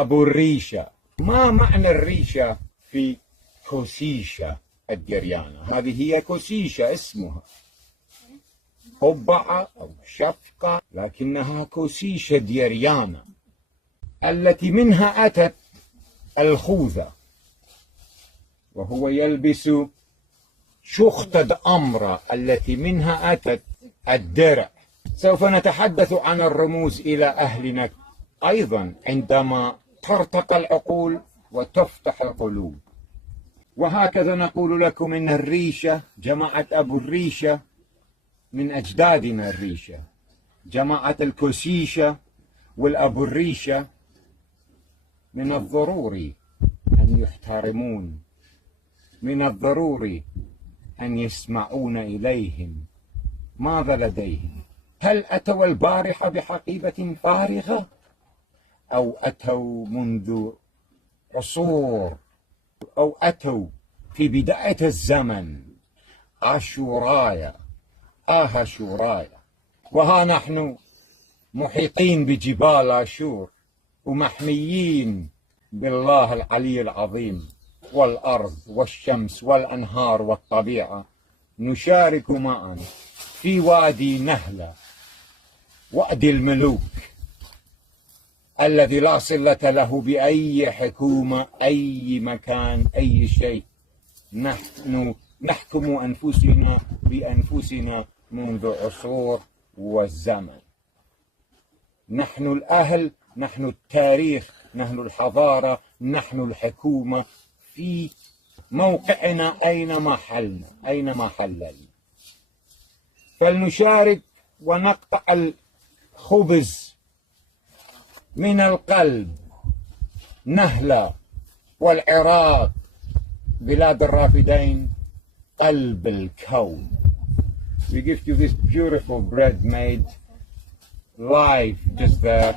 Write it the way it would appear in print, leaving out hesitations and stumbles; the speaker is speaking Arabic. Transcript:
أبو الريشة. ما معنى الريشة في كوسيشة الدريانة؟ هذه هي كوسيشة اسمها، قبعة أو شفقة، لكنها كوسيشة ديريانة التي منها أتت الخوذة، وهو يلبس شخطة أمرة التي منها أتت الدرع. سوف نتحدث عن الرموز إلى أهلنا أيضا عندما ترتقى العقول وتفتح القلوب. وهكذا نقول لكم إن الريشة، جماعة أبو الريشة من أجدادنا الريشة، جماعة الكوسيشة والأبو الريشة من الضروري أن يحترمون، من الضروري أن يسمعون إليهم ماذا لديهم. هل أتوا البارحة بحقيبة فارغة أو أتوا منذ عصور أو أتوا في بداية الزمن؟ عاشورايا آهاشورايا. وها نحن محيطين بجبال آشور ومحميين بالله العلي العظيم، والأرض والشمس والأنهار والطبيعة، نشارك معا في وادي نهلة، وادي الملوك الذي لا صلة له بأي حكومة، أي مكان، أي شيء. نحن نحكم أنفسنا بأنفسنا منذ عصور والزمن. نحن الأهل، نحن التاريخ، نحن الحضارة، نحن الحكومة في موقعنا أينما حللنا. فلنشارك ونقطع الخبز من القلب. نهلة والعراق بلاد الرافدين، قلب الكون. We give you this beautiful bread made live just there.